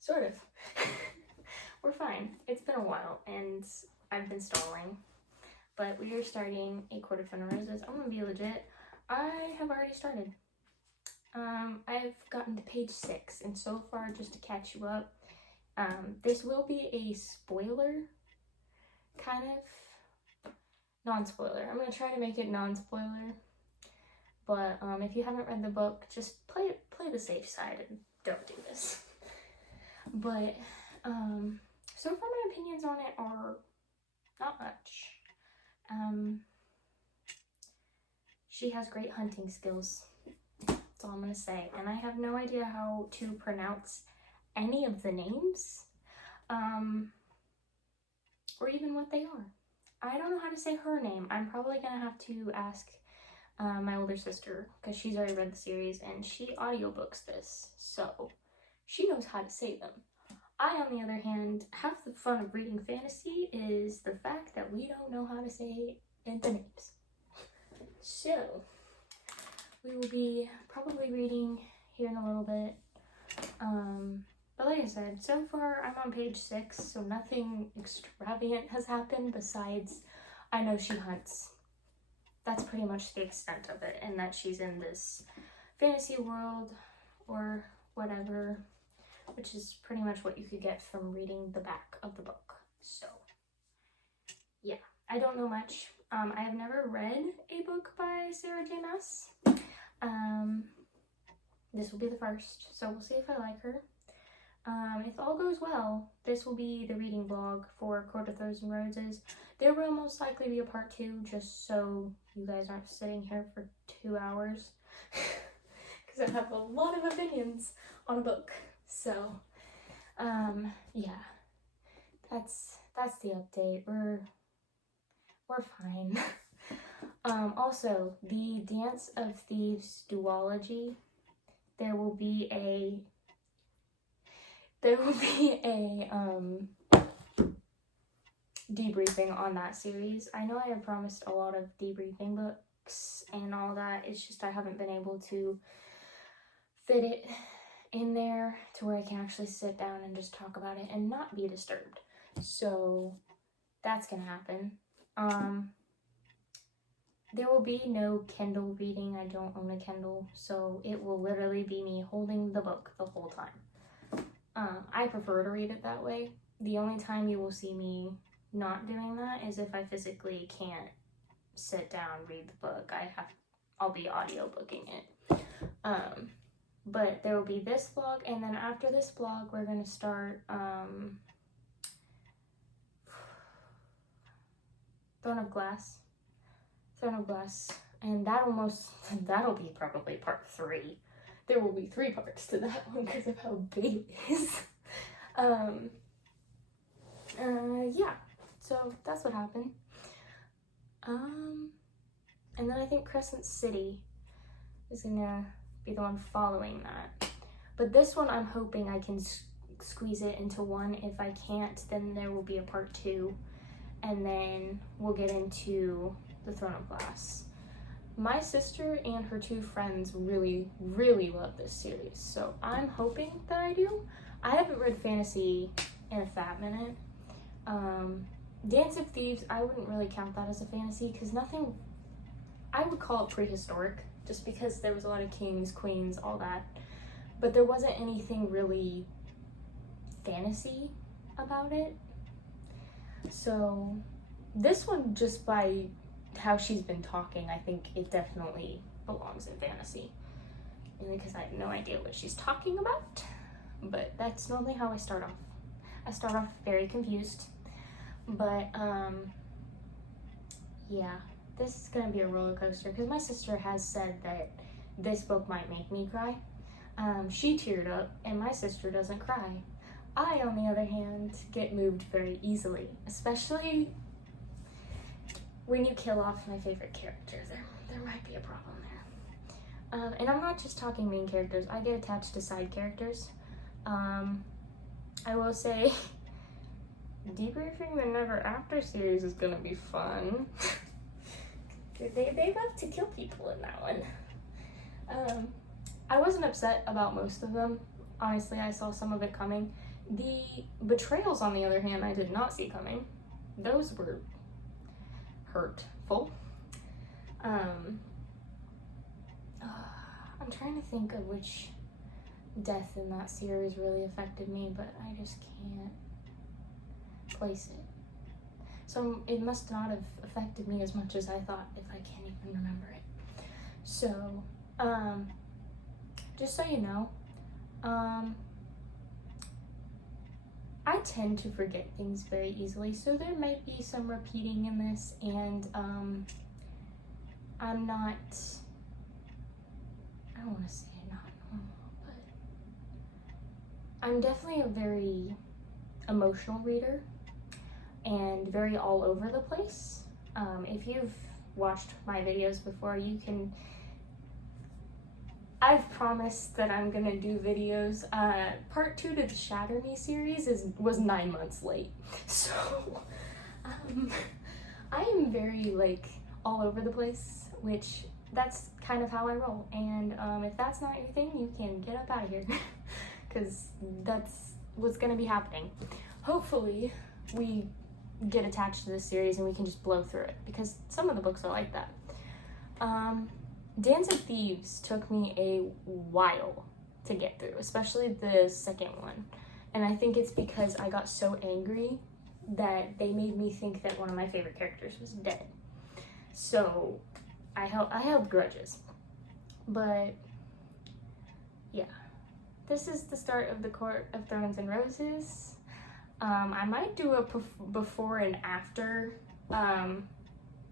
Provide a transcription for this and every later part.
Sort of. We're fine. It's been a while, and I've been stalling. But we are starting A Court of Thunder and Roses. I'm gonna be legit. I have already started. I've gotten to page 6, and so far, just to catch you up, this will be a spoiler, kind of, non-spoiler. I'm gonna try to make it non-spoiler, but if you haven't read the book, just play the safe side and don't do this. But so far my opinions on it are not much. She has great hunting skills. That's all I'm gonna say. And I have no idea how to pronounce any of the names, or even what they are. I don't know how to say her name. I'm probably gonna have to ask my older sister, because she's already read the series and she audiobooks this, so she knows how to say them. I, on the other hand, half the fun of reading fantasy is the fact that we don't know how to say the names. So, we will be probably reading here in a little bit. But like I said, so far I'm on page 6, so nothing extravagant has happened besides I know she hunts. That's pretty much the extent of it, and that she's in this fantasy world or whatever, which is pretty much what you could get from reading the back of the book. So, yeah, I don't know much. I have never read a book by Sarah J. Maas. This will be the first, so we'll see if I like her. If all goes well, this will be the reading vlog for Court of Thorns and Roses. There will most likely be a part 2, just so you guys aren't sitting here for 2 hours. Because I have a lot of opinions on a book. So, yeah, that's the update. We're fine. Also, the Dance of Thieves duology, there will be a debriefing on that series. I know I have promised a lot of debriefing books and all that. It's just I haven't been able to fit it in there to where I can actually sit down and just talk about it and not be disturbed. So that's gonna happen. There will be no Kindle reading. I don't own a Kindle, so it will literally be me holding the book the whole time. I prefer to read it that way. The only time you will see me not doing that is if I physically can't sit down, read the book. I'll be audiobooking it. But there will be this vlog, and then after this vlog, we're gonna start Throne of Glass, and that'll be probably part 3. There will be 3 parts to that one because of how big it is. Yeah, so that's what happened. And then I think Crescent City is gonna be the one following that. But this one I'm hoping I can squeeze it into one. If I can't, then there will be a part 2, and then we'll get into the Throne of Glass. My sister and her 2 friends really, really love this series, so I'm hoping that I do. I haven't read fantasy in a fat minute. Dance of Thieves, I wouldn't really count that as a fantasy, because I would call it prehistoric, just because there was a lot of kings, queens, all that. But there wasn't anything really fantasy about it. So this one, just by how she's been talking, I think it definitely belongs in fantasy. Mainly because I have no idea what she's talking about. But that's normally how I start off. I start off very confused. But, yeah, this is gonna be a roller coaster, because my sister has said that this book might make me cry. She teared up, and my sister doesn't cry. I, on the other hand, get moved very easily, especially when you kill off my favorite character. There might be a problem there. And I'm not just talking main characters. I get attached to side characters. I will say, debriefing the Never After series is gonna be fun. They love to kill people in that one. I wasn't upset about most of them. honestly, I saw some of it coming. The betrayals, on the other hand, I did not see coming. Those were hurtful. I'm trying to think of which death in that series really affected me, but I just can't place it. So it must not have affected me as much as I thought, if I can't even remember it. So, just so you know, I tend to forget things very easily, so there might be some repeating in this, and I'm not, I don't want to say not normal, but I'm definitely a very emotional reader and very all over the place. If you've watched my videos before, you can, I've promised that I'm gonna do videos. Part 2 to the Shatter Me series was 9 months late. So, I am very, like, all over the place, which that's kind of how I roll. And if that's not your thing, you can get up out of here, because that's what's gonna be happening. Hopefully, we get attached to this series and we can just blow through it, because some of the books are like that. Dance of Thieves took me a while to get through, especially the second one. And I think it's because I got so angry that they made me think that one of my favorite characters was dead. So I held grudges. But yeah, this is the start of the Court of Thorns and Roses. I might do a before and after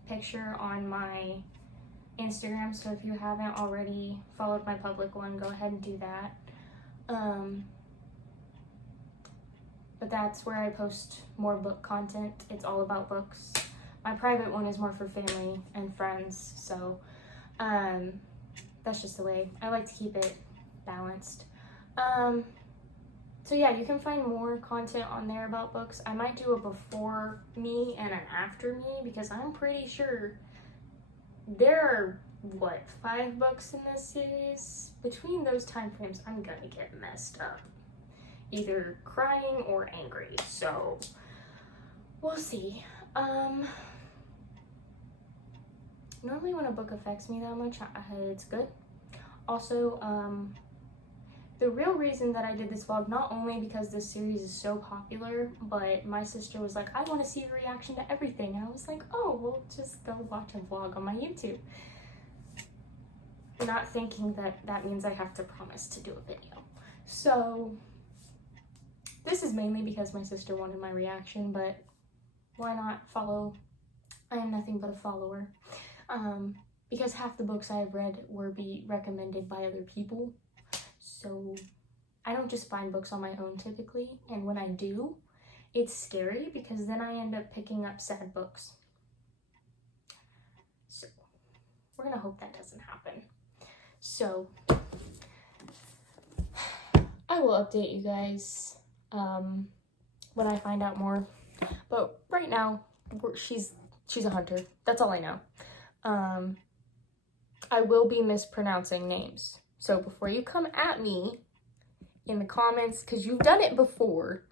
picture on my Instagram, so if you haven't already followed my public one, go ahead and do that. But that's where I post more book content. It's all about books. My private one is more for family and friends, so that's just the way I like to keep it balanced. So yeah, you can find more content on there about books. I might do a before me and an after me, because I'm pretty sure there are, 5 books in this series? Between those time frames, I'm gonna get messed up. Either crying or angry, so we'll see. Normally when a book affects me that much, it's good. Also, the real reason that I did this vlog, not only because this series is so popular, but my sister was like, I want to see your reaction to everything. And I was like, oh, well, just go watch a vlog on my YouTube. Not thinking that that means I have to promise to do a video. So this is mainly because my sister wanted my reaction, but why not follow? I am nothing but a follower. Because half the books I have read were recommended by other people. So I don't just find books on my own typically, and when I do, it's scary because then I end up picking up sad books. So we're gonna hope that doesn't happen. So I will update you guys when I find out more. But right now, she's a hunter. That's all I know. I will be mispronouncing names. So before you come at me in the comments, because you've done it before,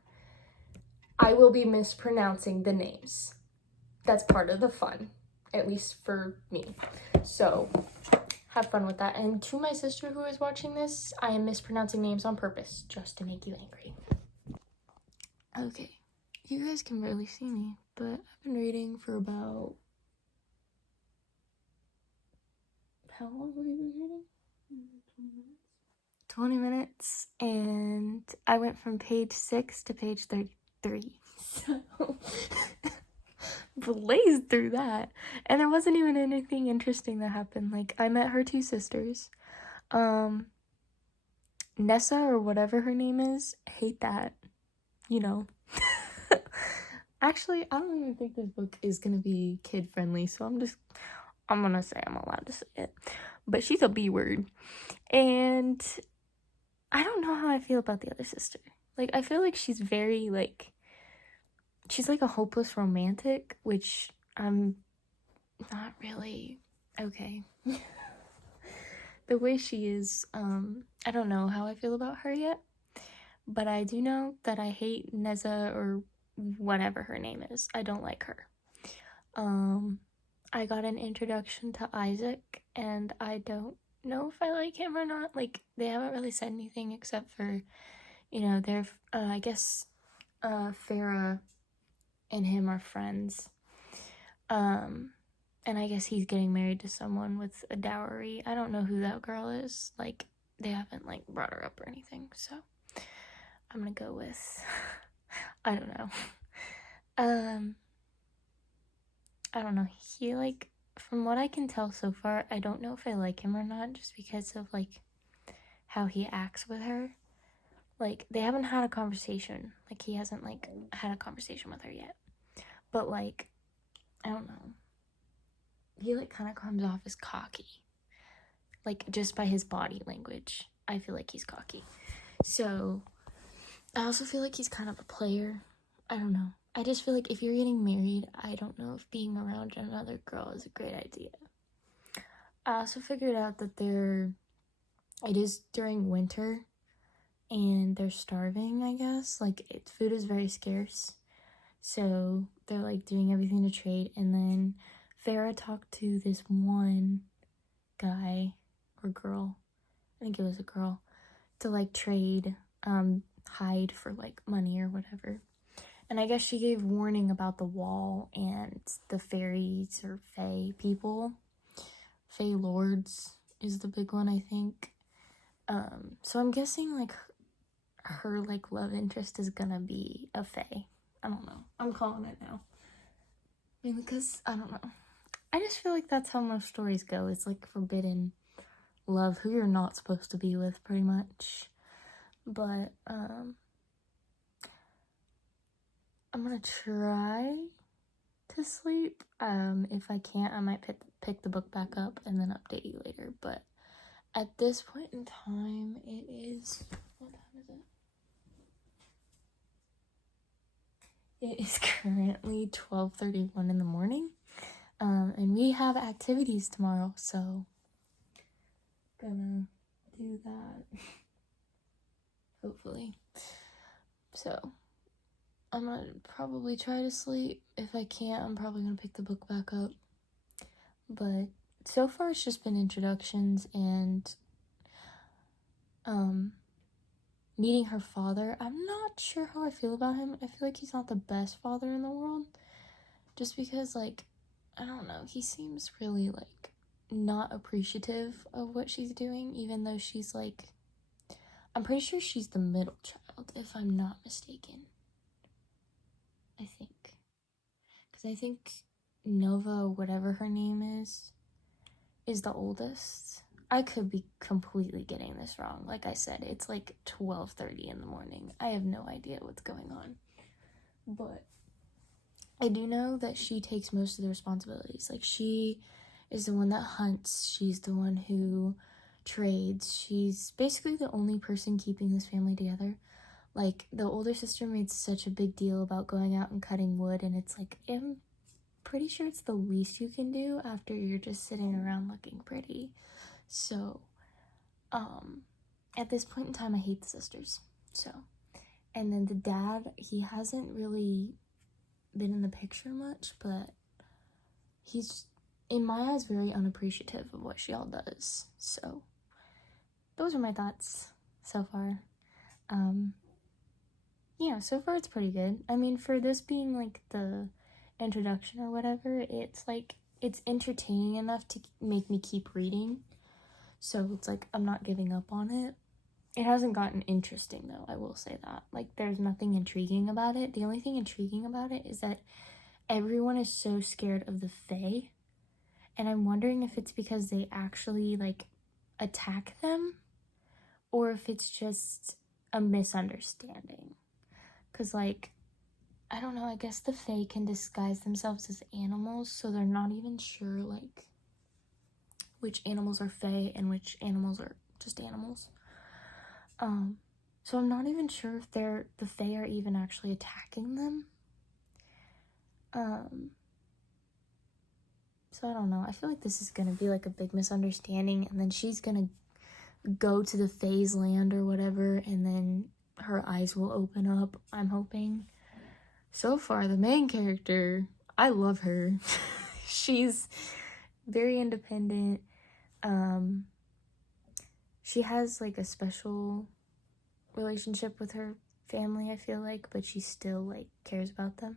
I will be mispronouncing the names. That's part of the fun, at least for me. So have fun with that. And to my sister who is watching this, I am mispronouncing names on purpose, just to make you angry. Okay, you guys can barely see me, but I've been reading for about... How long have you been reading? 20 minutes, and I went from page 6 to page 33, so blazed through that, and there wasn't even anything interesting that happened. Like, I met her 2 sisters, Nessa or whatever her name is, hate that, you know. Actually, I don't even think this book is gonna be kid friendly, so I'm gonna say I'm allowed to say it, but she's a B word, and I don't know how I feel about the other sister. Like, I feel like she's very, like, she's like a hopeless romantic, which I'm not really okay. The way she is, I don't know how I feel about her yet. But I do know that I hate Neza, or whatever her name is. I don't like her. I got an introduction to Isaac, and I don't know if I like him or not. Like, they haven't really said anything except for, they're, I guess, Farah and him are friends. And I guess he's getting married to someone with a dowry. I don't know who that girl is. Like, they haven't, like, brought her up or anything, so I'm gonna go with, I don't know. I don't know. He, like, from what I can tell so far, I don't know if I like him or not, just because of, like, how he acts with her. Like, they haven't had a conversation. Like, he hasn't, like, had a conversation with her yet. But, like, I don't know. He, like, kind of comes off as cocky. Like, just by his body language, I feel like he's cocky. So, I also feel like he's kind of a player. I don't know. I just feel like if you're getting married, I don't know if being around another girl is a great idea. I also figured out that it is during winter, and they're starving, I guess. Like, food is very scarce. So, they're, like, doing everything to trade, and then Farah talked to this one guy or girl, I think it was a girl, to, like, trade hide for, like, money or whatever. And I guess she gave warning about the wall and the fairies or fae people. Fae lords is the big one, I think. So I'm guessing, like, her, like, love interest is gonna be a fae. I don't know. I'm calling it now. I mean, because, I don't know. I just feel like that's how most stories go. It's, like, forbidden love, who you're not supposed to be with, pretty much. But, I'm gonna try to sleep. If I can't, I might pick the book back up and then update you later. But at this point in time, it is... What time is it? It is currently 12:31 in the morning. And we have activities tomorrow, so... Gonna do that. Hopefully. So... I'm gonna probably try to sleep. If I can't, I'm probably gonna pick the book back up. But so far it's just been introductions and meeting her father. I'm not sure how I feel about him. I feel like he's not the best father in the world. Just because, like, I don't know, he seems really, like, not appreciative of what she's doing, even though she's, like, I'm pretty sure she's the middle child, if I'm not mistaken. I think. Because I think Nova, whatever her name is the oldest. I could be completely getting this wrong. Like I said, it's like 12:30 in the morning. I have no idea what's going on. But I do know that she takes most of the responsibilities. Like, she is the one that hunts. She's the one who trades. She's basically the only person keeping this family together. Like, the older sister made such a big deal about going out and cutting wood, and it's like, I'm pretty sure it's the least you can do after you're just sitting around looking pretty. So, at this point in time, I hate the sisters. So, and then the dad, he hasn't really been in the picture much, but he's, in my eyes, very unappreciative of what she all does. So, those are my thoughts so far. Yeah, so far it's pretty good. I mean, for this being, like, the introduction or whatever, it's, like, it's entertaining enough to make me keep reading. So it's, like, I'm not giving up on it. It hasn't gotten interesting, though, I will say that. Like, there's nothing intriguing about it. The only thing intriguing about it is that everyone is so scared of the Fae. And I'm wondering if it's because they actually, like, attack them, or if it's just a misunderstanding. Because, like, I don't know, I guess the Fae can disguise themselves as animals, so they're not even sure, like, which animals are Fae and which animals are just animals. So I'm not even sure if the Fae are even actually attacking them. So I don't know. I feel like this is gonna be, like, a big misunderstanding, and then she's gonna go to the Fae's land or whatever, and then her eyes will open up, I'm hoping. So far, the main character, I love her. She's very independent. She has like a special relationship with her family, I feel like, but she still like cares about them.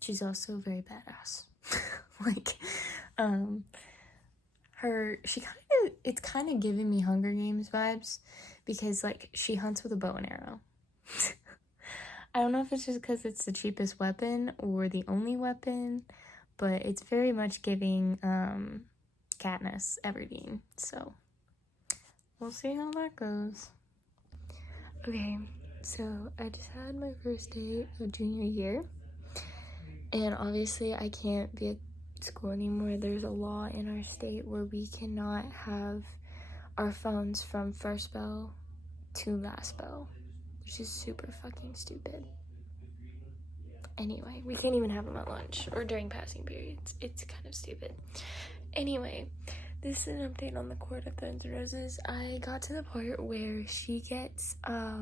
She's also very badass. Like, it's kind of giving me Hunger Games vibes, because like she hunts with a bow and arrow. I don't know if it's just because it's the cheapest weapon or the only weapon, but it's very much giving Katniss Everdeen, so we'll see how that goes. Okay, so I just had my first day of junior year, and obviously I can't be at school anymore. There's a law in our state where we cannot have our phones from first bell to last bell, which is super fucking stupid. Anyway, we can't even have them at lunch or during passing periods. It's kind of stupid. Anyway, this is an update on the Court of Thorns and Roses. I got to the part where she gets, I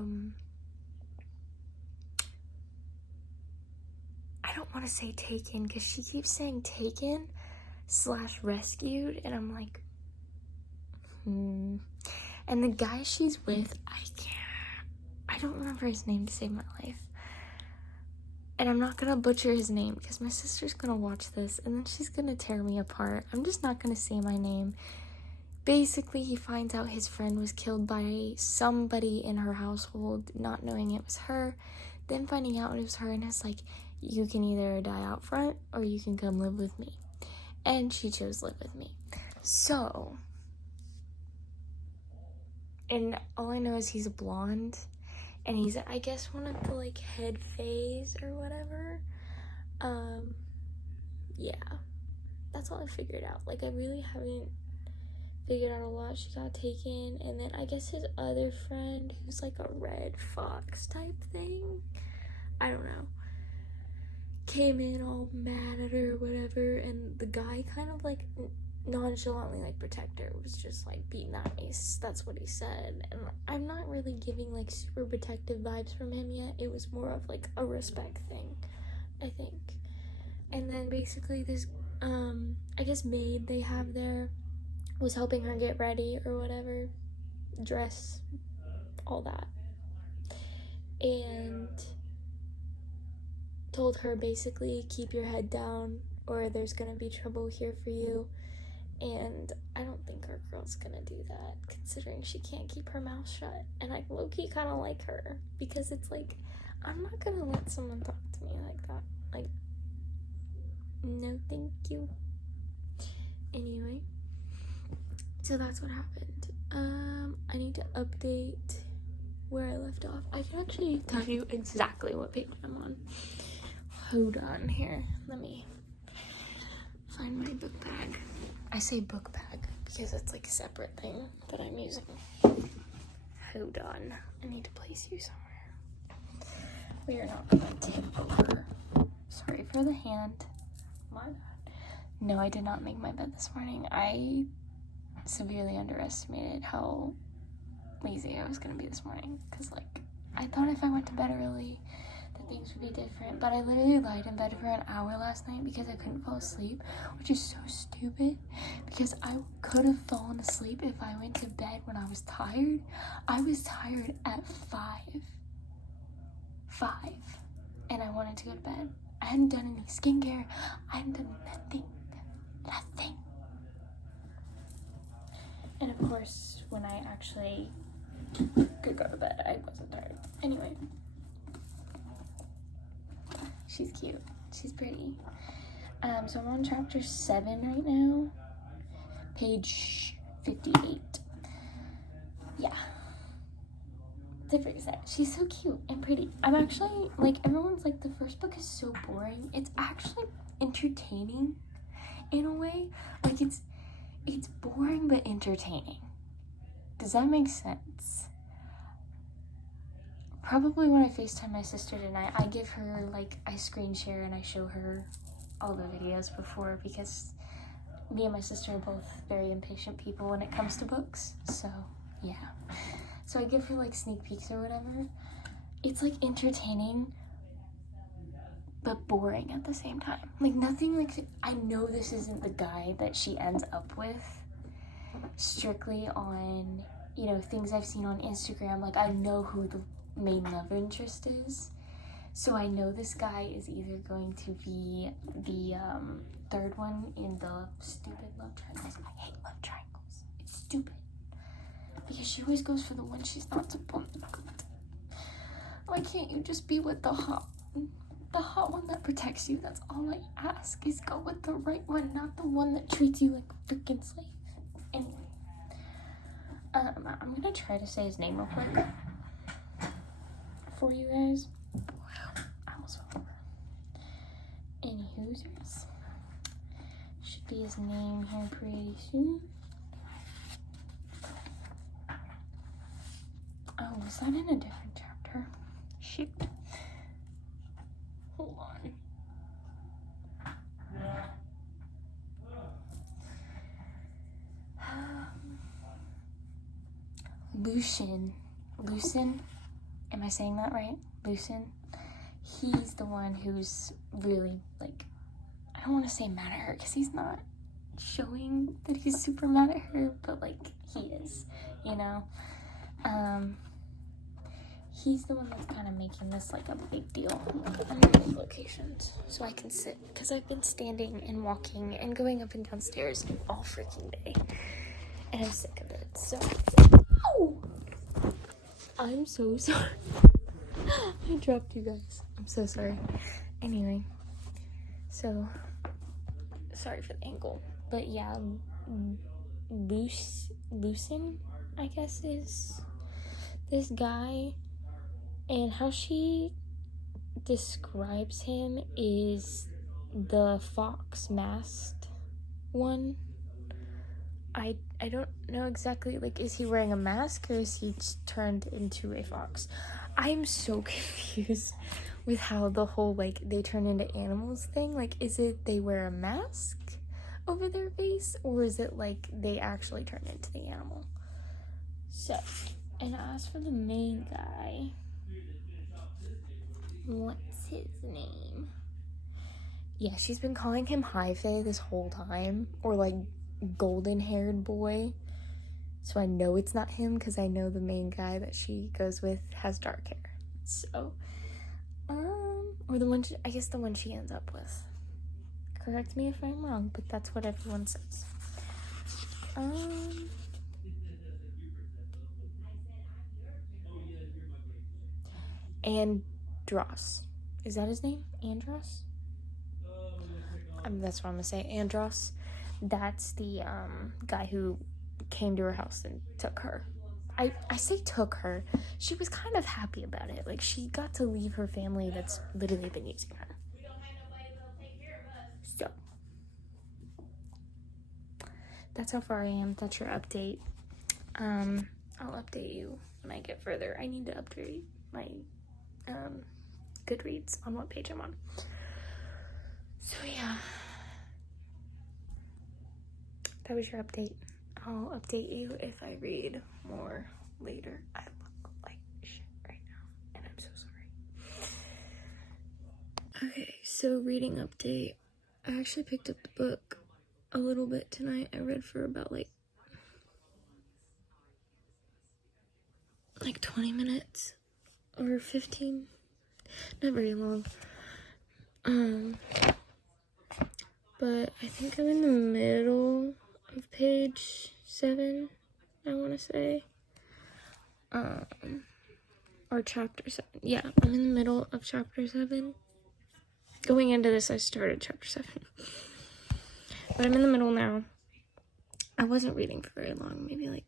don't want to say taken, because she keeps saying taken / rescued, and I'm like, And the guy she's with, I don't remember his name to save my life. And I'm not gonna butcher his name because my sister's gonna watch this and then she's gonna tear me apart. I'm just not gonna say my name. Basically, he finds out his friend was killed by somebody in her household, not knowing it was her, then finding out it was her, and it's like, you can either die out front or you can come live with me. And she chose live with me. So, and all I know is he's blonde, and he's, I guess, one of the, like, head fays or whatever. Yeah. That's all I figured out. Like, I really haven't figured out a lot. She got taken, and then I guess his other friend, who's, like, a red fox type thing, I don't know, came in all mad at her or whatever, and the guy kind of, like, nonchalantly, like, protect her, was just like, be nice. That's what he said. And I'm not really getting like super protective vibes from him yet. It was more of like a respect thing, I think. And then basically this I guess maid they have there was helping her get ready or whatever, dress, all that, and told her basically, keep your head down or there's gonna be trouble here for you. And I don't think our girl's gonna do that, considering she can't keep her mouth shut. And I low-key kind of like her, because it's like, I'm not gonna let someone talk to me like that. Like, no thank you. Anyway, so that's what happened. I need to update where I left off. I can actually tell you exactly what page I'm on. Hold on here. Let me find my book bag. I say book bag because it's like a separate thing that I'm using. Hold on. I need to place you somewhere. We are not going to tip over. Sorry for the hand. My bad. No, I did not make my bed this morning. I severely underestimated how lazy I was going to be this morning. Because, like, I thought if I went to bed early, that things would be different. But I literally lied in bed for an hour last night because I couldn't fall asleep, which is so stupid. Because I could have fallen asleep if I went to bed when I was tired. I was tired at 5. And I wanted to go to bed. I hadn't done any skincare. I hadn't done nothing. And of course, when I actually could go to bed, I wasn't tired. Anyway. She's cute. She's pretty. So I'm on chapter 7 right now. Page 58. Yeah. Super excited. She's so cute and pretty. I'm actually, like, everyone's like, the first book is so boring. It's actually entertaining in a way. Like, it's boring but entertaining. Does that make sense? Probably when I FaceTime my sister tonight, I give her, like, I screen share and I show her all the videos before, because me and my sister are both very impatient people when it comes to books. So, Yeah. So I give her like sneak peeks or whatever. It's like entertaining, but boring at the same time. Like nothing like, I know this isn't the guy that she ends up with strictly on, you know, things I've seen on Instagram. Like I know who the main love interest is. So I know this guy is either going to be the third one in the stupid love triangles. I hate love triangles. It's stupid. Because she always goes for the one she's not supposed to go with. Why can't you just be with the hot one that protects you? That's all I ask, is go with the right one, not the one that treats you like a freaking slave. Anyway, I'm gonna try to say his name real quick for you guys. I almost fell over. Any Hoosers. Should be his name here pretty soon. Oh, was that in a different chapter? Shoot. Hold on. Lucien, am I saying that right? Lucien, he's the one who's really, like, I don't want to say mad at her, because he's not showing that he's super mad at her, but, like, he is, you know? He's the one that's kind of making this, like, a big deal. I'm gonna move locations so I can sit, because I've been standing and walking and going up and down stairs all freaking day, and I'm sick of it, so... Ow! I'm so sorry. I dropped you guys. I'm so sorry. Anyway, so sorry for the ankle, but yeah, Lucien, I guess, is this guy, and how she describes him is the fox masked one. I don't know exactly, like, is he wearing a mask or is he just turned into a fox? I'm so confused with how the whole, like, they turn into animals thing. Like, is it they wear a mask over their face, or is it, like, they actually turn into the animal? So, and as for the main guy, what's his name? Yeah, she's been calling him High Fae this whole time, or, like, golden-haired boy. So I know it's not him, because I know the main guy that she goes with has dark hair. So, or the one, I guess the one she ends up with. Correct me if I'm wrong, but that's what everyone says. Andros. Is that his name? Andros? That's what I'm gonna say. Andros. That's the guy who came to her house and took her. I say took her. She was kind of happy about it. Like, she got to leave her family that's literally been using her. So, that's how far I am. That's your update. I'll update you when I get further. I need to update my Goodreads on what page I'm on. So, yeah. That was your update. I'll update you if I read more later. I look like shit right now, and I'm so sorry. Okay, so reading update. I actually picked up the book a little bit tonight. I read for about like 20 minutes or 15. Not very long. But I think I'm in the middle of page 7, I want to say. Or chapter 7. Yeah, I'm in the middle of chapter 7. Going into this, I started chapter 7. But I'm in the middle now. I wasn't reading for very long, maybe like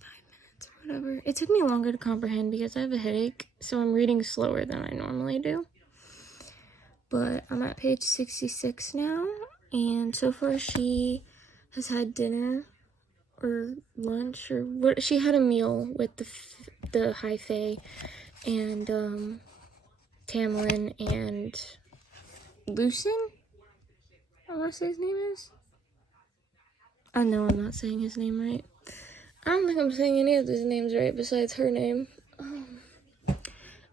5 minutes or whatever. It took me longer to comprehend because I have a headache, so I'm reading slower than I normally do. But I'm at page 66 now, and so far she has had dinner or lunch or what. She had a meal with the High Fae and Tamlin and Lucien, I want to say his name is. Oh no, I'm not saying his name right. I don't think I'm saying any of these names right besides her name.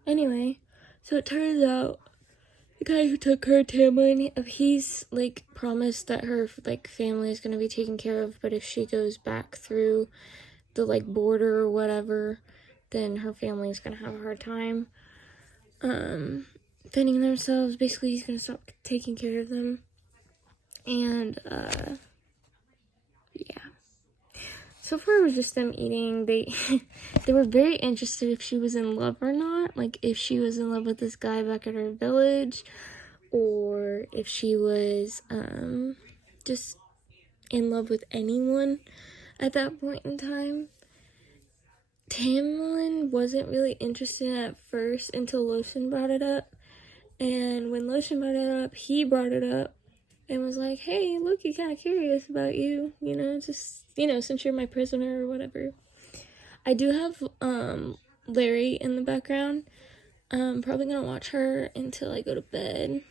Anyway, so it turns out the guy who took her, Tamlin, he's, like, promised that her, like, family is gonna be taken care of, but if she goes back through the, like, border or whatever, then her family is gonna have a hard time, fending themselves. Basically, he's gonna stop taking care of them, and, yeah. So far, it was just them eating. They were very interested if she was in love or not. Like, if she was in love with this guy back at her village, or if she was, just in love with anyone at that point in time. Tamlin wasn't really interested at first until Lotion brought it up. And when Lotion brought it up, he brought it up and was like, hey, Loki, kind of curious about you, just, since you're my prisoner or whatever. I do have, Larry in the background. I'm probably gonna watch her until I go to bed.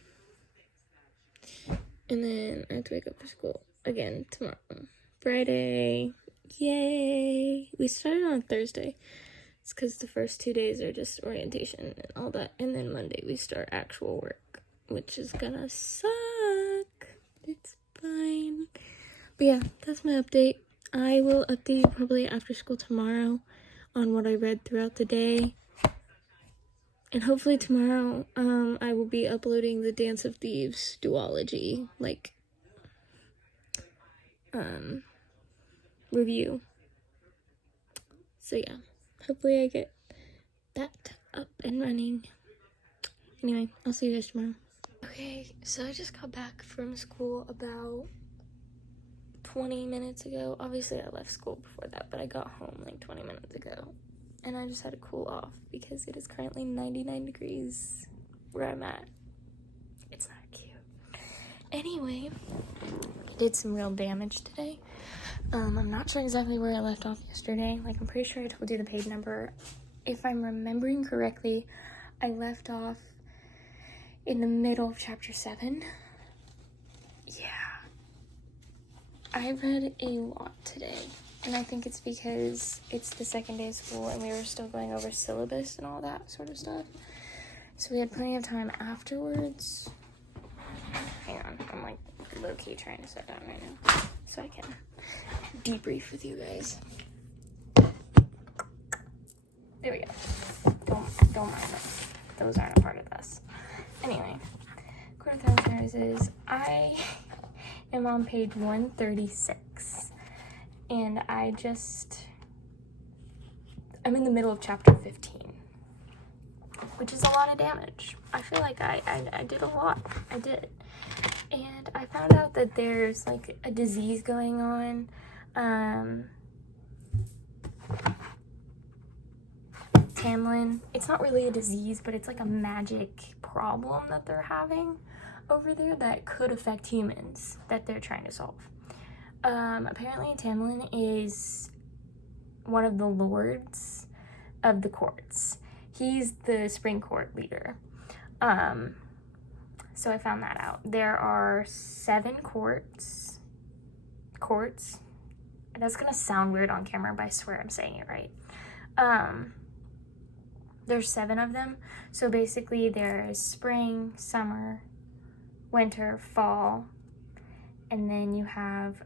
And then I have to wake up for school again tomorrow. Friday. Yay! We started on Thursday. It's because the first 2 days are just orientation and all that. And then Monday we start actual work, which is gonna suck. It's fine. But yeah, that's my update. I will update you probably after school tomorrow on what I read throughout the day. And hopefully tomorrow, I will be uploading the Dance of Thieves duology, review. So yeah, hopefully I get that up and running. Anyway, I'll see you guys tomorrow. Okay, so I just got back from school about 20 minutes ago. Obviously I left school before that, but I got home like 20 minutes ago. And I just had to cool off because it is currently 99 degrees where I'm at. It's not cute. Anyway, I did some real damage today. I'm not sure exactly where I left off yesterday. Like, I'm pretty sure I told you the page number. If I'm remembering correctly, I left off in the middle of chapter 7. Yeah. I read a lot today. And I think it's because it's the second day of school and we were still going over syllabus and all that sort of stuff. So we had plenty of time afterwards. Hang on, I'm like low-key trying to sit down right now so I can debrief with you guys. There we go. Don't mind them. Those aren't a part of this. Anyway, Court of Thorns and Roses. I am on page 136. And I'm in the middle of chapter 15, which is a lot of damage. I feel like I did a lot. I did. And I found out that there's, like, a disease going on. Tamlin, it's not really a disease, but it's like a magic problem that they're having over there that could affect humans that they're trying to solve. Apparently Tamlin is one of the lords of the courts. He's the spring court leader. So I found that out. There are 7 courts. That's gonna sound weird on camera, but I swear I'm saying it right. There's 7 of them. So basically there's spring, summer, winter, fall, and then you have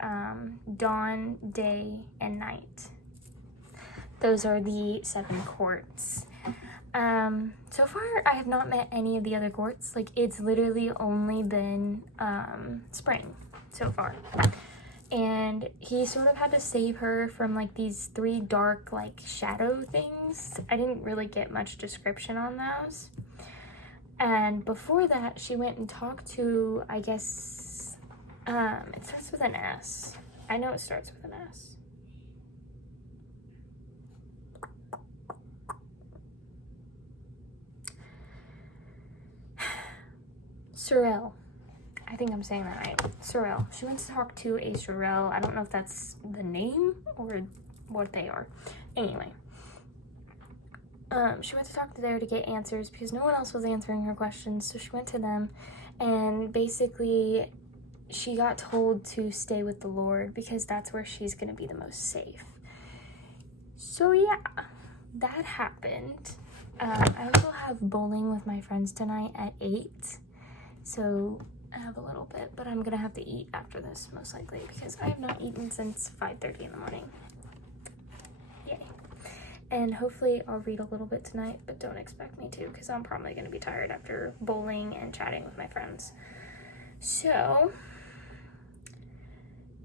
dawn, day, and night. Those are the 7 courts. So far, I have not met any of the other courts. Like, it's literally only been spring so far. And he sort of had to save her from, like, these 3 dark, like, shadow things. I didn't really get much description on those. And before that, she went and talked to, I guess, it starts with an S. I know it starts with an S. Sorel. I think I'm saying that right. Sorel. She went to talk to a Sorel. I don't know if that's the name or what they are. Anyway. She went to talk to there to get answers because no one else was answering her questions. So she went to them and basically she got told to stay with the Lord because that's where she's going to be the most safe. So yeah, that happened. I also have bowling with my friends tonight at 8. So I have a little bit, but I'm gonna have to eat after this most likely because I have not eaten since 5:30 in the morning. Yay. And hopefully I'll read a little bit tonight, but don't expect me to because I'm probably gonna be tired after bowling and chatting with my friends. So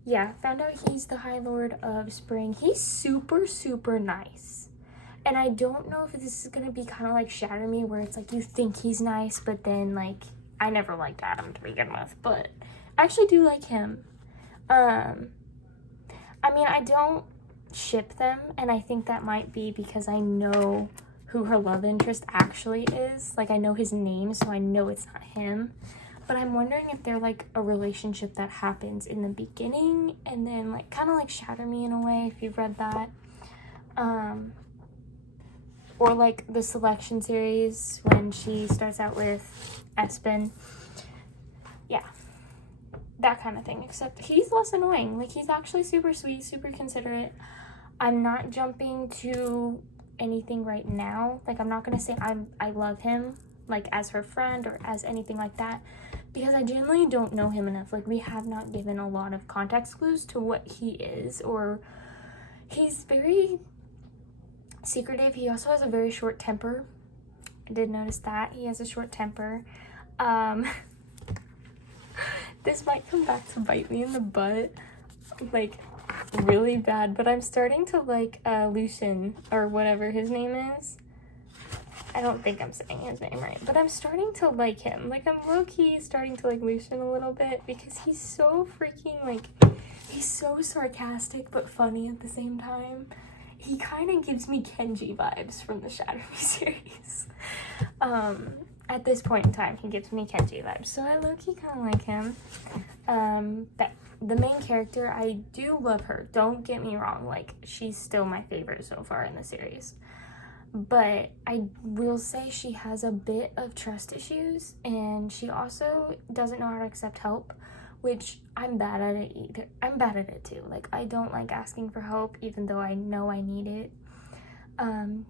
yeah, found out he's the High Lord of Spring. He's super, super nice. And I don't know if this is gonna be kind of like Shatter Me, where it's like you think he's nice, but then like I never liked Adam to begin with, but I actually do like him. I mean, I don't ship them, and I think that might be because I know who her love interest actually is. Like, I know his name, so I know it's not him. But I'm wondering if they're like a relationship that happens in the beginning and then like kind of like Shatter Me in a way, if you've read that. Or like the Selection series when she starts out with Espen. Yeah, that kind of thing, except he's less annoying. Like, he's actually super sweet, super considerate. I'm not jumping to anything right now. Like, I'm not gonna say I love him, like, as her friend or as anything like that, because I generally don't know him enough. Like, we have not given a lot of context clues to what he is, or he's very secretive. He also has a very short temper. I did notice that. He has a short temper. This might come back to bite me in the butt, like, really bad, but I'm starting to like Lucien, or whatever his name is. I don't think I'm saying his name right, but I'm starting to like him. Like, I'm low-key starting to like Lucien a little bit because he's so freaking, like, he's so sarcastic but funny at the same time. He kind of gives me Kenji vibes from the Shatter Me series. At this point in time, he gives me Kenji vibes, so I low-key kind of like him. But the main character, I do love her. Don't get me wrong, like, she's still my favorite so far in the series. But I will say she has a bit of trust issues, and she also doesn't know how to accept help, which I'm bad at it either. I'm bad at it too. Like, I don't like asking for help, even though I know I need it.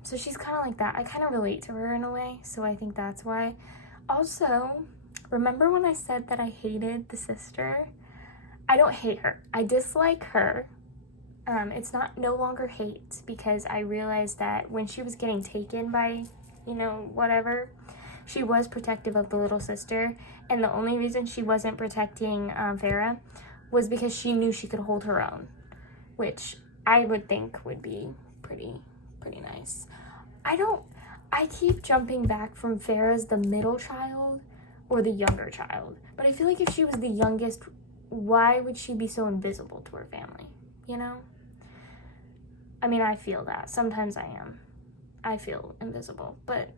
So she's kind of like that. I kind of relate to her in a way, so I think that's why. Also, remember when I said that I hated the sister? I don't hate her. I dislike her. It's no longer hate, because I realized that when she was getting taken by, you know, whatever, she was protective of the little sister, and the only reason she wasn't protecting Farah was because she knew she could hold her own, which I would think would be pretty nice. I keep jumping back from Farah's the middle child or the younger child, but I feel like if she was the youngest, why would she be so invisible to her family, you know? I mean, I feel that. Sometimes I feel invisible, but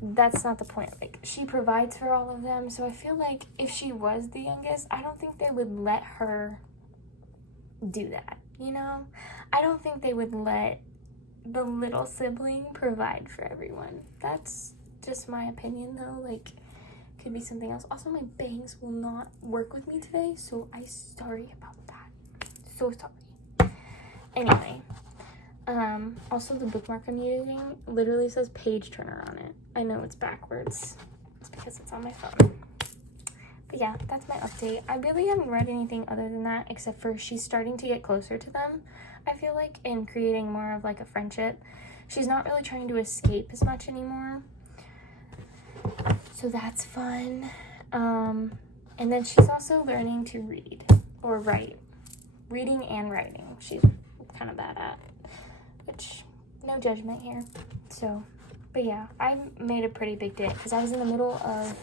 that's not the point. Like, she provides for all of them, so I feel like if she was the youngest, I don't think they would let her do that, you know? I don't think they would let the little sibling provide for everyone. That's just my opinion, though. Like, could be something else. Also, my bangs will not work with me today, so I'm sorry about that. So sorry. Anyway, also the bookmark I'm using literally says page turner on it. I know it's backwards. It's because it's on my phone. But yeah, that's my update. I really haven't read anything other than that, except for she's starting to get closer to them, I feel like, and creating more of like a friendship. She's not really trying to escape as much anymore, so that's fun. And then she's also learning to read or write. Reading and writing she's kind of bad at, which, no judgment here. So, but yeah, I made a pretty big dent because I was in the middle of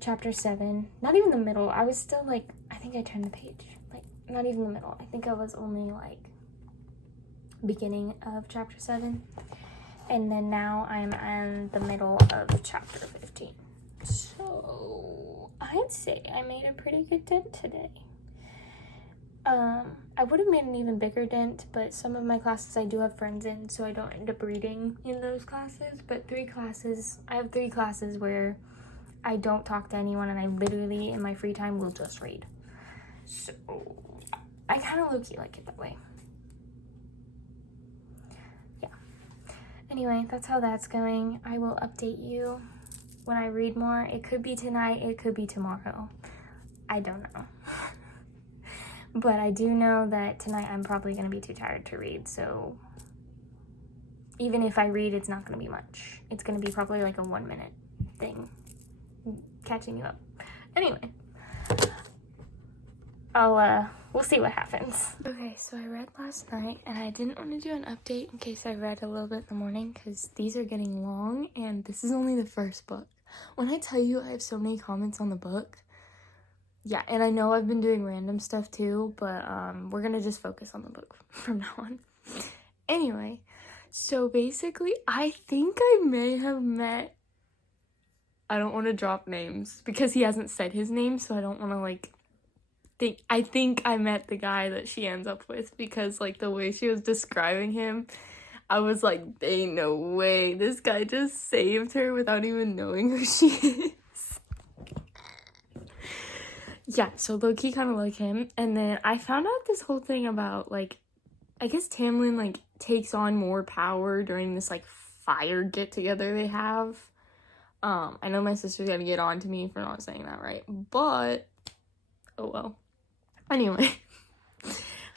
chapter 7. Not even the middle. I was still like, I think I turned the page. Like, not even the middle. I think I was only like beginning of chapter 7. And then now I'm in the middle of chapter 15. So I'd say I made a pretty good dent today. I would have made an even bigger dent, but some of my classes I do have friends in, so I don't end up reading in those classes. But I have 3 classes where I don't talk to anyone, and I literally, in my free time, will just read. So I kind of low-key like it that way. Anyway, that's how that's going. I will update you when I read more. It could be tonight, it could be tomorrow. I don't know. But I do know that tonight I'm probably going to be too tired to read, so even if I read, it's not going to be much. It's going to be probably like a 1 minute thing, catching you up. Anyway, we'll see what happens. Okay, so I read last night, and I didn't want to do an update in case I read a little bit in the morning, because these are getting long, and this is only the first book. When I tell you I have so many comments on the book, yeah, and I know I've been doing random stuff too, but we're gonna just focus on the book from now on. Anyway, so basically, I think I may have met, I don't want to drop names, because he hasn't said his name, so I don't want to, like, I think I met the guy that she ends up with, because, like, the way she was describing him, I was like, ain't no way, this guy just saved her without even knowing who she is. Yeah, so low-key kind of like him, and then I found out this whole thing about, like, I guess Tamlin, like, takes on more power during this, like, fire get-together they have. I know my sister's gonna get on to me for not saying that right, but, oh well. Anyway,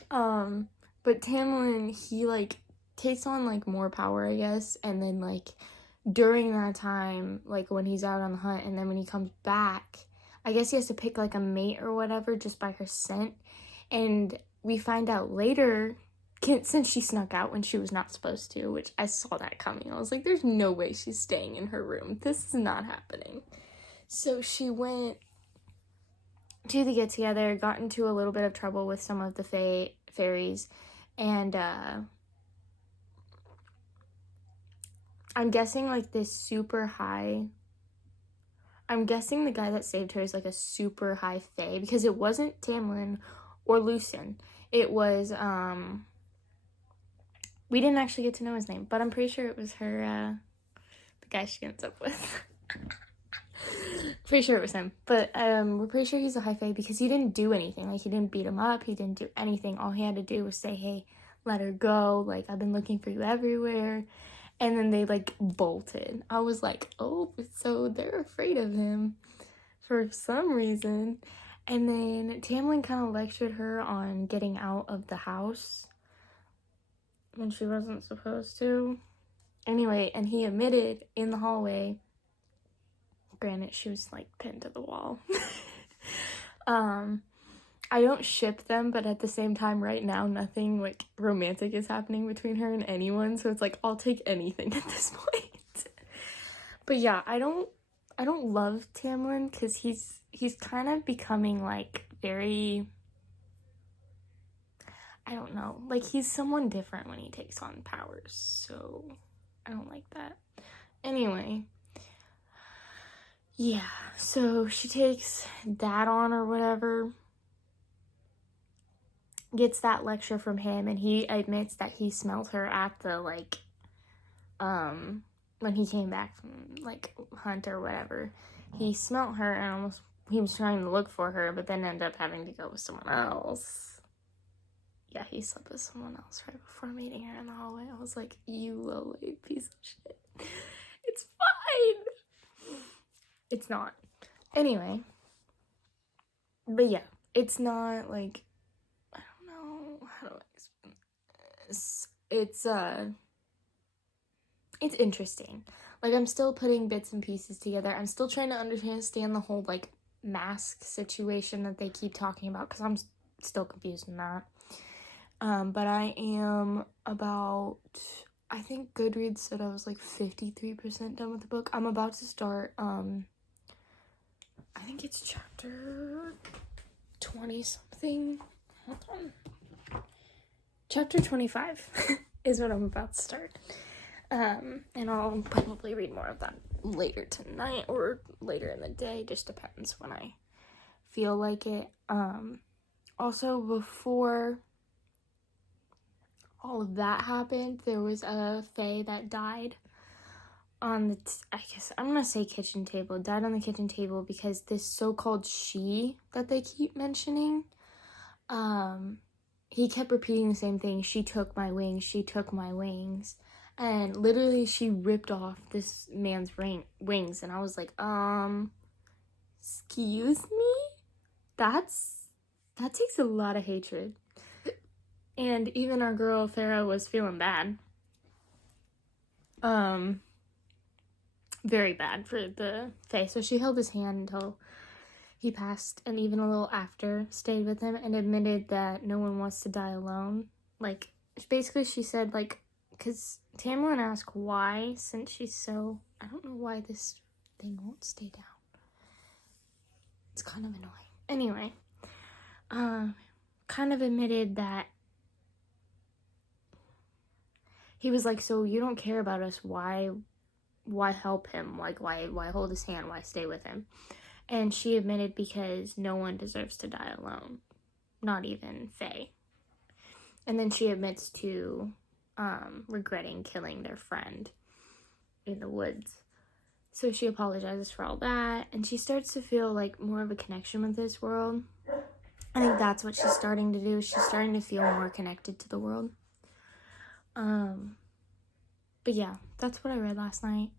but Tamlin, he, like, takes on, like, more power, I guess, and then, like, during that time, like, when he's out on the hunt, and then when he comes back, I guess he has to pick, like, a mate or whatever just by her scent, and we find out later, since she snuck out when she was not supposed to, which I saw that coming. I was like, there's no way she's staying in her room. This is not happening. So she went to the get-together, got into a little bit of trouble with some of the fairies, and I'm guessing, like, this super high... I'm guessing the guy that saved her is, like, a super high fae, because it wasn't Tamlin or Lucen. It was, we didn't actually get to know his name, but I'm pretty sure it was her, the guy she ends up with. Pretty sure it was him, but, we're pretty sure he's a high fae because he didn't do anything. Like, he didn't beat him up, he didn't do anything. All he had to do was say, hey, let her go, like, I've been looking for you everywhere. And then they, like, bolted. I was like, oh, so they're afraid of him for some reason. And then Tamlin kind of lectured her on getting out of the house when she wasn't supposed to. Anyway, and he admitted in the hallway, granted, she was, like, pinned to the wall. I don't ship them, but at the same time, right now, nothing, like, romantic is happening between her and anyone, so it's like, I'll take anything at this point. But yeah, I don't love Tamlin, because he's kind of becoming, like, very, I don't know, like, he's someone different when he takes on powers, so I don't like that. Anyway, yeah, so she takes that on or whatever, gets that lecture from him, and he admits that he smelled her at the, like, when he came back from, like, hunt or whatever. He smelled her and he was trying to look for her, but then ended up having to go with someone else. Yeah, he slept with someone else right before meeting her in the hallway. I was like, you low-life piece of shit. It's fine. It's not. Anyway. But yeah, it's not, like, how do I explain this? It's interesting. Like, I'm still putting bits and pieces together. I'm still trying to understand the whole, like, mask situation that they keep talking about, because I'm still confused in that. But I am about, I think Goodreads said I was, like, 53% done with the book. I'm about to start, I think it's chapter 20-something. Hold on. Chapter 25 is what I'm about to start. And I'll probably read more of that later tonight or later in the day. Just depends when I feel like it. Also, before all of that happened, there was a fae that died on the, I guess I'm gonna say kitchen table. It died on the kitchen table because this so-called she that they keep mentioning, he kept repeating the same thing. She took my wings. She took my wings. And literally she ripped off this man's wings, and I was like, excuse me? That takes a lot of hatred. And even our girl Farah was feeling bad. Very bad for the Fae. So she held his hand until he passed, and even a little after stayed with him and admitted that no one wants to die alone. Like, basically she said, like, because Tamlin asked why, since she's so, I don't know why this thing won't stay down. It's kind of annoying. Anyway, kind of admitted that he was like, so you don't care about us, why help him? Like, why hold his hand? Why stay with him? And she admitted because no one deserves to die alone. Not even Faye. And then she admits to regretting killing their friend in the woods. So she apologizes for all that, and she starts to feel like more of a connection with this world. I think that's what she's starting to do. She's starting to feel more connected to the world. But yeah, that's what I read last night.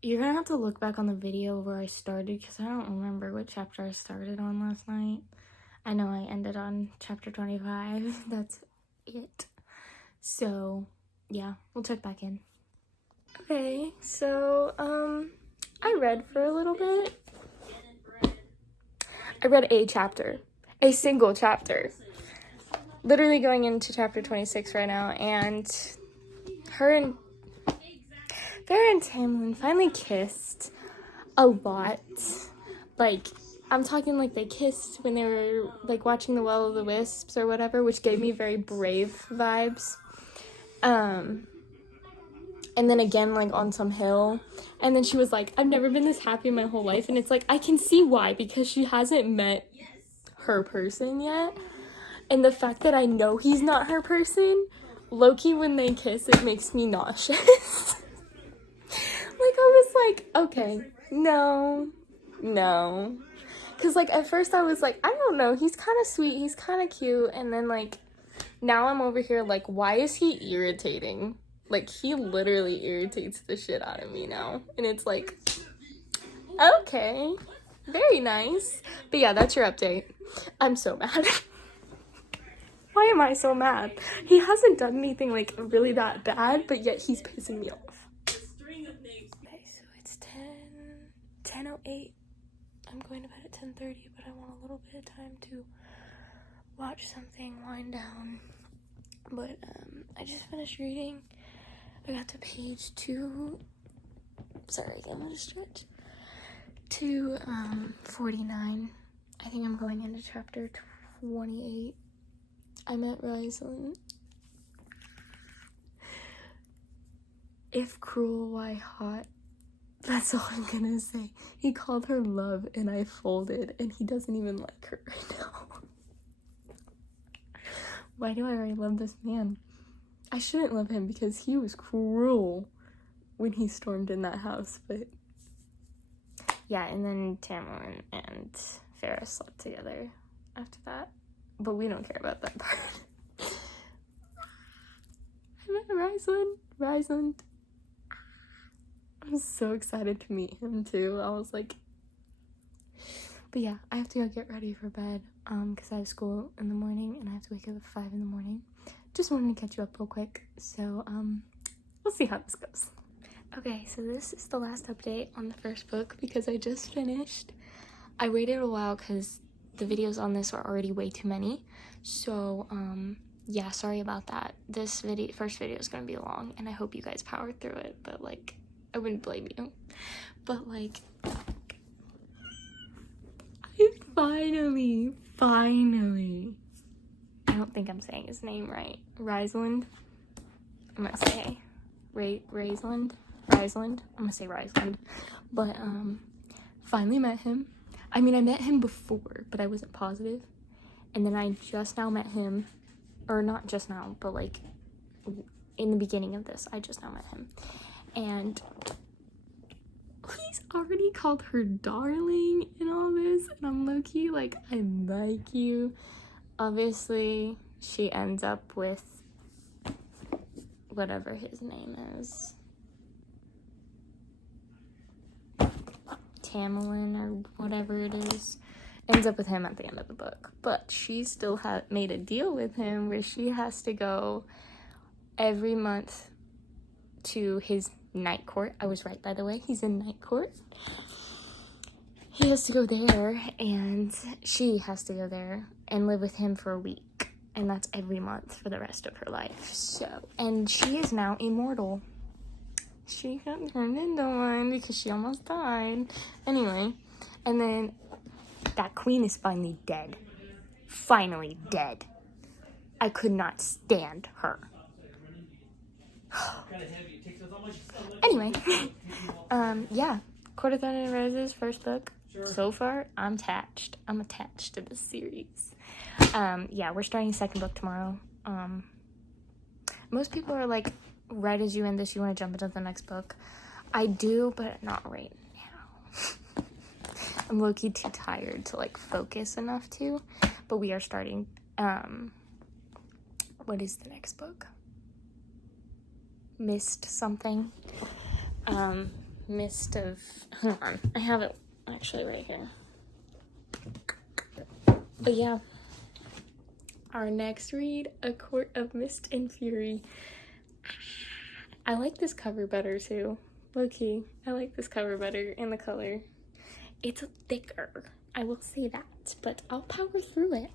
You're gonna have to look back on the video where I started, because I don't remember what chapter I started on last night. I know I ended on chapter 25. That's it. So yeah, we'll check back in. Okay, so I read for a little bit. I read a single chapter, literally going into chapter 26 right now, and Farah and Tamlin finally kissed a lot. Like, I'm talking like they kissed when they were like watching the Well of the Wisps or whatever, which gave me very Brave vibes. And then again, like on some hill, and then she was like, I've never been this happy in my whole life. And it's like, I can see why, because she hasn't met her person yet. And the fact that I know he's not her person, low-key, when they kiss, it makes me nauseous. Like, I was like, okay, no. Because, like, at first I was like, I don't know, he's kind of sweet, he's kind of cute. And then, like, now I'm over here, like, why is he irritating? Like, he literally irritates the shit out of me now. And it's like, okay, very nice. But yeah, that's your update. I'm so mad. Why am I so mad? He hasn't done anything, like, really that bad, but yet he's pissing me off. Okay, so it's 10:08. I'm going to bed at 10:30, but I want a little bit of time to watch something, wind down. But, I just finished reading. I got to page 2. Sorry, I'm gonna stretch. 49. I think I'm going into chapter 28. I met Rysland. If cruel, why hot? That's all I'm gonna say. He called her love and I folded, and he doesn't even like her right now. Why do I already love this man? I shouldn't love him because he was cruel when he stormed in that house, but yeah, and then Tamlin and Farah slept together after that. But we don't care about that part. I met Rysland. I'm so excited to meet him too. I was like, but yeah, I have to go get ready for bed because I have school in the morning and I have to wake up at 5 in the morning. Just wanted to catch you up real quick. So we'll see how this goes. Okay, so this is the last update on the first book because I just finished. I waited a while because the videos on this are already way too many. So yeah, sorry about that. This first video is gonna be long and I hope you guys powered through it, but like, I wouldn't blame you. But like, I finally, I don't think I'm saying his name right. Rysland. I'm gonna say Rysland. I'm gonna say Rysland. But finally met him. I mean, I met him before, but I wasn't positive. And then I just now met him, or not just now, but like in the beginning of this, I just now met him. And he's already called her darling and all this, and I'm low-key like, I like you. Obviously, she ends up with whatever his name is. Tamlin or whatever it is, ends up with him at the end of the book. But she still made a deal with him where she has to go every month to his night court. I was right, by the way. He's in night court. He has to go there, and she has to go there and live with him for a week. And that's every month for the rest of her life. So, and she is now immortal. She got turned into one because she almost died. Anyway, and then that queen is finally dead. Finally dead. I could not stand her. Anyway, yeah. Court of Thunder and Roses, first book. So far, I'm attached. I'm attached to this series. Yeah, we're starting second book tomorrow. Most people are like, right as you end this, you want to jump into the next book. I do, but not right now. I'm low-key too tired to like focus enough to, but we are starting. What is the next book? Mist something. Mist of, hold on, I have it actually right here. But yeah, our next read, A Court of Mist and Fury. I like this cover better too. Low-key, I like this cover better in the color. It's thicker, I will say that, but I'll power through it.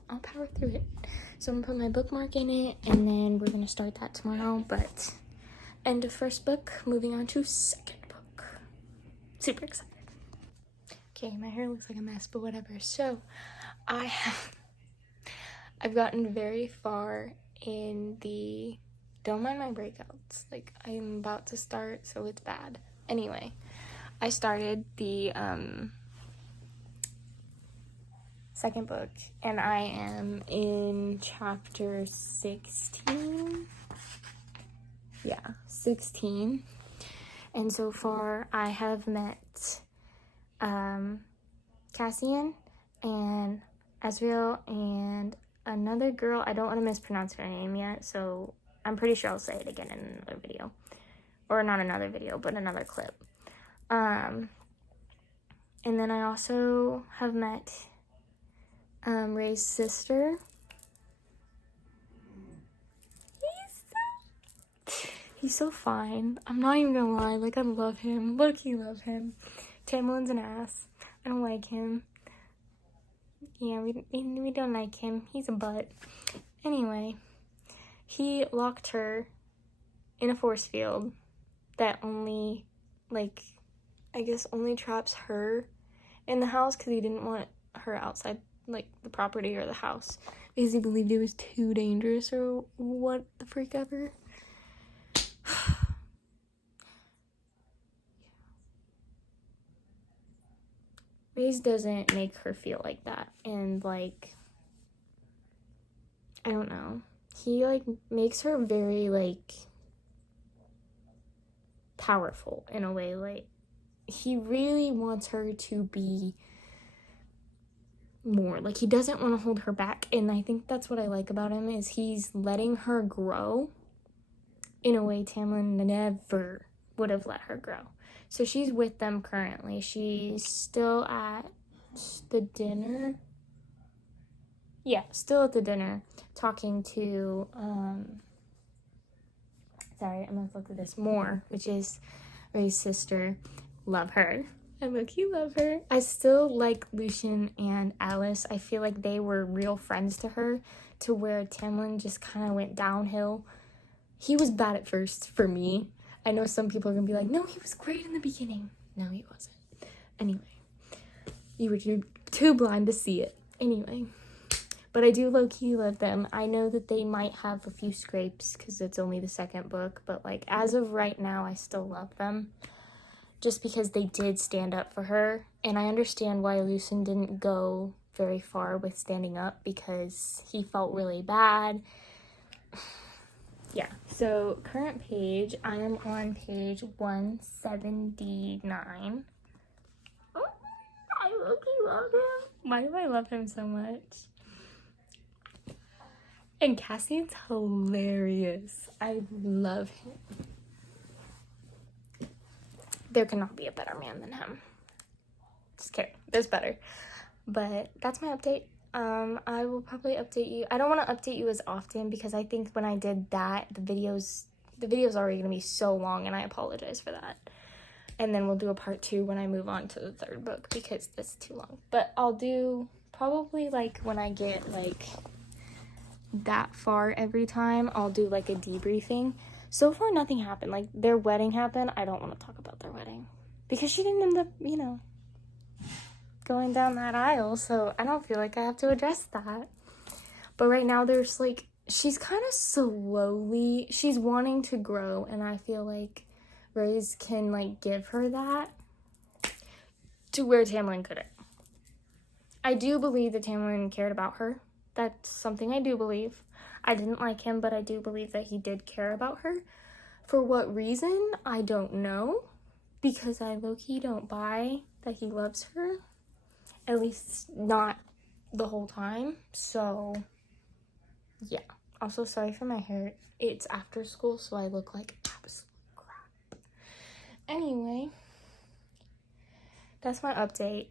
So I'm gonna put my bookmark in it, and then we're gonna start that tomorrow. But end of first book, moving on to second book. Super excited. Okay, my hair looks like a mess, but whatever. So I've gotten very far in the, don't mind my breakouts, like I'm about to start, so it's bad. Anyway, I started the second book, and I am in chapter 16. Yeah, 16. And so far I have met Cassian and Asriel and another girl. I don't want to mispronounce her name yet, so I'm pretty sure I'll say it again in another video. Or not another video, but another clip. And then I also have met Ray's sister. He's so fine. I'm not even gonna lie, like I love him. Low-key love him. Tamlin's an ass. I don't like him. Yeah, we don't like him. He's a butt. Anyway, he locked her in a force field that only, like, I guess only traps her in the house because he didn't want her outside, like, the property or the house because he believed it was too dangerous or what the freak ever. Raze doesn't make her feel like that, and like, I don't know, he like makes her very like powerful in a way. Like, he really wants her to be more, like, he doesn't want to hold her back, and I think that's what I like about him, is he's letting her grow in a way Tamlin never would have let her grow. So she's with them currently. She's still at the dinner. Yeah, still at the dinner, talking to, sorry, I'm gonna look at this more, which is Ray's sister. Love her. I low-key love her. I still like Lucian and Alice. I feel like they were real friends to her, to where Tamlin just kind of went downhill. He was bad at first for me. I know some people are gonna be like, no, he was great in the beginning. No, he wasn't. Anyway, you were too blind to see it. Anyway, but I do low-key love them. I know that they might have a few scrapes because it's only the second book, but like as of right now, I still love them just because they did stand up for her. And I understand why Lucian didn't go very far with standing up, because he felt really bad. Yeah, so current page, I am on page 179. Oh, I low-key love him. Why do I love him so much? And Cassian's hilarious. I love him. There cannot be a better man than him. Just kidding. There's better. But that's my update. I will probably update you. I don't want to update you as often because I think when I did that, the video's already going to be so long, and I apologize for that. And then we'll do a part 2 when I move on to the 3rd book because it's too long. But I'll do probably like when I get like that far every time, I'll do like a debriefing. So far nothing happened. Like their wedding happened. I don't want to talk about their wedding because she didn't end up, you know, going down that aisle, so I don't feel like I have to address that. But right now there's like, she's kind of slowly, she's wanting to grow, and I feel like Rose can like give her that to where Tamlin couldn't. I do believe that Tamlin cared about her. That's something I do believe. I didn't like him, but I do believe that he did care about her. For what reason, I don't know, because I low-key don't buy that he loves her. At least not the whole time. So, yeah. Also, sorry for my hair. It's after school, so I look like absolute crap. Anyway, that's my update.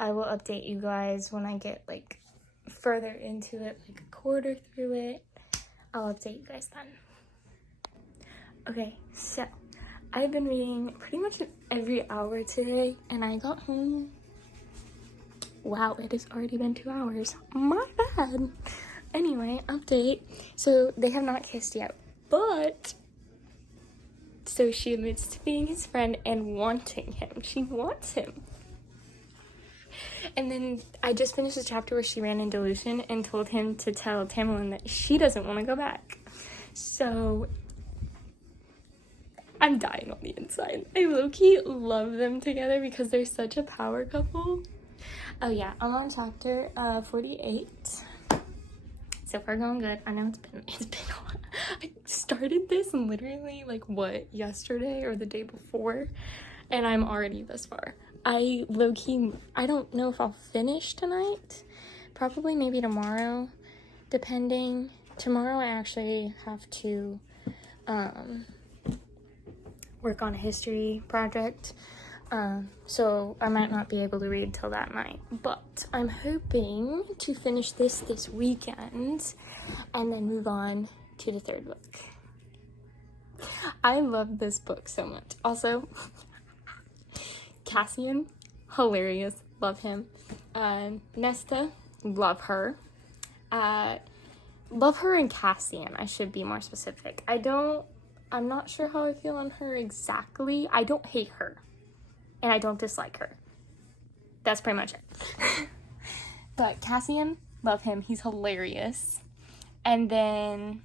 I will update you guys when I get, like, further into it, like a quarter through it. I'll update you guys then. Okay, so I've been reading pretty much every hour today, and I got home. Wow, it has already been 2 hours. My bad. Anyway, update. So they have not kissed yet, but so she admits to being his friend and wanting him. She wants him. And then I just finished a chapter where she ran into Lucian and told him to tell Tamlin that she doesn't want to go back. So I'm dying on the inside. I low-key love them together because they're such a power couple. Oh yeah, I'm on chapter 48. So far going good. I know it's been a while. I started this literally like yesterday or the day before, and I'm already this far. I low-key, I don't know if I'll finish tonight. Probably maybe tomorrow, depending. Tomorrow I actually have to work on a history project. So I might not be able to read till that night, but I'm hoping to finish this weekend and then move on to the 3rd book. I love this book so much. Also, Cassian, hilarious, love him. Nesta, love her. Love her and Cassian, I should be more specific. I'm not sure how I feel on her exactly. I don't hate her. And I don't dislike her. That's pretty much it. But Cassian, love him. He's hilarious. And then,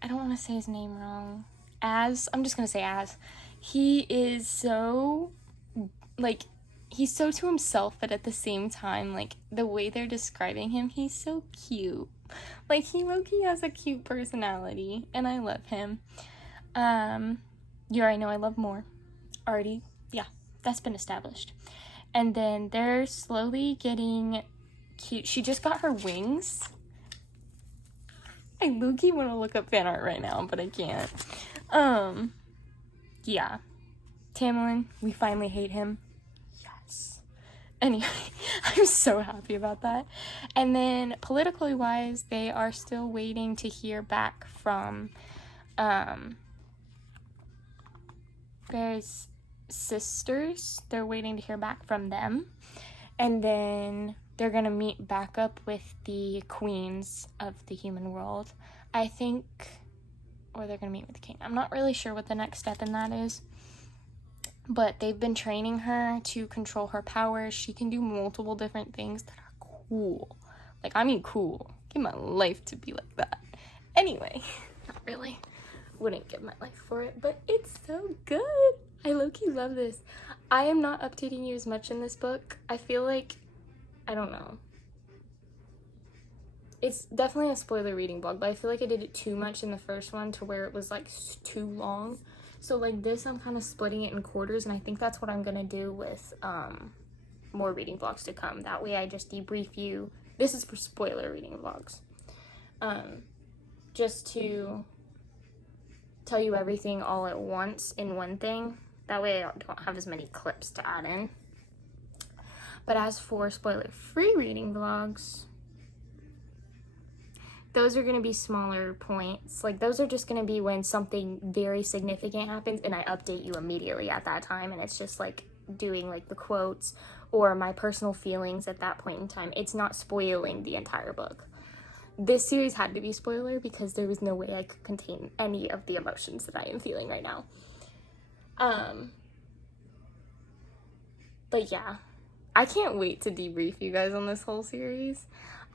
I don't want to say his name wrong. I'm just going to say Az. He is so, like, he's so to himself, but at the same time, like, the way they're describing him, he's so cute. Like, he low-key has a cute personality, and I love him. You already know I love more. Already, yeah, that's been established. And then they're slowly getting cute. She just got her wings. I low-key want to look up fan art right now, but I can't. Yeah. Tamlin, we finally hate him. Yes. Anyway, I'm so happy about that. And then, politically wise, they are still waiting to hear back from, there's sisters. They're waiting to hear back from them. And then they're going to meet back up with the queens of the human world, I think. Or they're going to meet with the king. I'm not really sure what the next step in that is. But they've been training her to control her powers. She can do multiple different things that are cool. Like, I mean cool. Give my life to be like that. Anyway, not really. Wouldn't give my life for it, but it's so good. I low-key love this. I am not updating you as much in this book. I feel like, I don't know. It's definitely a spoiler reading blog, but I feel like I did it too much in the first one to where it was like too long. So like this, I'm kind of splitting it in quarters, and I think that's what I'm gonna do with more reading vlogs to come. That way I just debrief you This is for spoiler reading vlogs. Just to tell you everything all at once in one thing. That way I don't have as many clips to add in. But as for spoiler-free reading vlogs, those are going to be smaller points. Like, those are just going to be when something very significant happens and I update you immediately at that time, and it's just like doing like the quotes or my personal feelings at that point in time. It's not spoiling the entire book. This series had to be spoiler because there was no way I could contain any of the emotions that I am feeling right now. But yeah, I can't wait to debrief you guys on this whole series.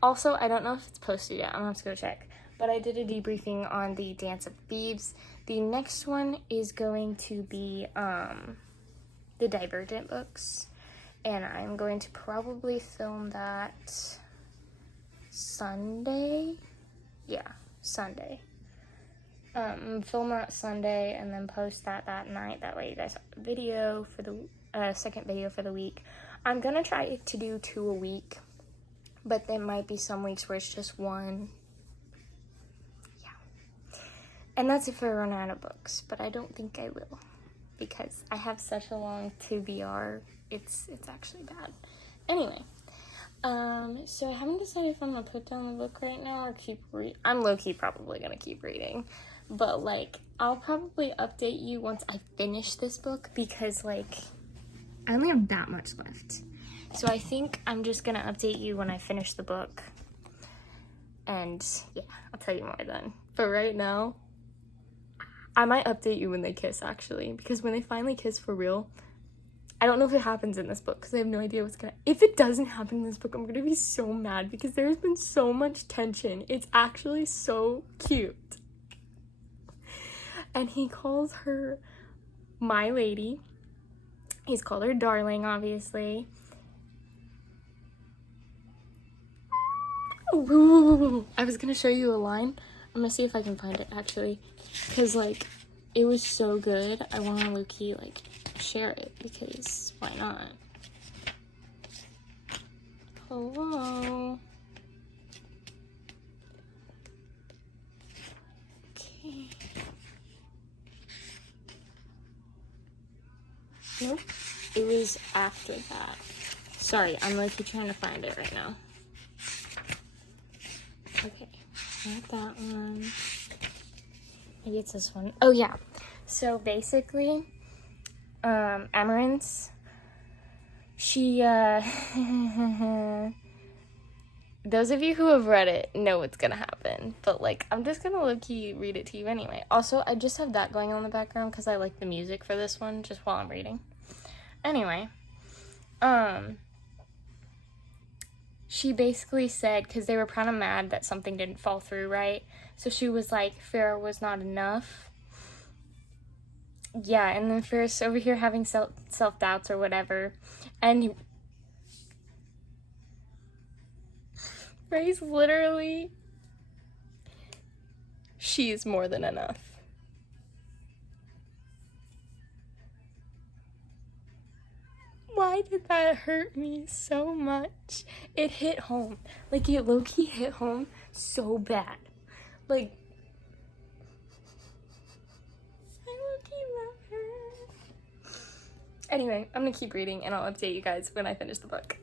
Also, I don't know if it's posted yet. I'm gonna have to go check. But I did a debriefing on the Dance of Thieves. The next one is going to be the Divergent books. And I'm going to probably film that Sunday. Yeah, Sunday. Film that Sunday and then post that night. That way you guys have a video for the second video for the week. I'm gonna try to do 2 a week, but there might be some weeks where it's just 1. Yeah. And that's if I run out of books, but I don't think I will because I have such a long TBR. It's actually bad. Anyway, so I haven't decided if I'm gonna put down the book right now or keep reading. I'm low-key probably gonna keep reading, but like I'll probably update you once I finish this book because like I only have that much left. So I think I'm just gonna update you when I finish the book. And yeah, I'll tell you more then. But right now, I might update you when they kiss actually, because when they finally kiss for real, I don't know if it happens in this book because I have no idea what's gonna. If it doesn't happen in this book, I'm gonna be so mad because there's been so much tension. It's actually so cute. And he calls her my lady. He's called her darling, obviously. Oh, I was gonna show you a line. I'm gonna see if I can find it actually, because like it was so good. I want to low-key like share it because why not? Hello. Okay. Nope. It was after that. Sorry, I'm low-key trying to find it right now. Okay, not that one. Maybe it's this one. Oh yeah. So basically, Amaranth, she, those of you who have read it know what's gonna happen, but like, I'm just gonna low-key read it to you anyway. Also, I just have that going on in the background because I like the music for this one just while I'm reading. Anyway, she basically said, because they were kind of mad that something didn't fall through right, so she was like, Farrah was not enough. Yeah, and then Farrah's over here having self-doubts or whatever, and Ray's literally, she's more than enough. Why did that hurt me so much? It hit home. Like, it low-key hit home so bad. Like, I low-key love her. Anyway, I'm gonna keep reading and I'll update you guys when I finish the book.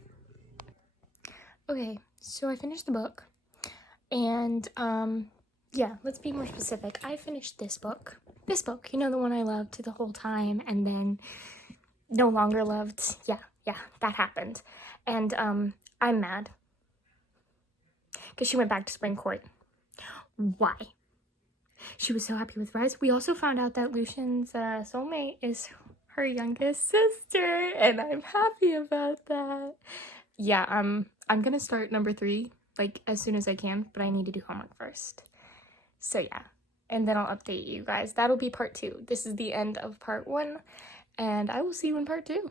Okay, so I finished the book. And, yeah, let's be more specific. I finished this book. This book, you know, the one I loved the whole time and then no longer loved. Yeah, that happened. And I'm mad because she went back to Spring Court. Why? She was so happy with Rez. We also found out that Lucian's soulmate is her youngest sister, and I'm happy about that. Yeah, I'm gonna start number 3 like as soon as I can, but I need to do homework first. So yeah, and then I'll update you guys. That'll be part 2. This is the end of part 1. And I will see you in part 2.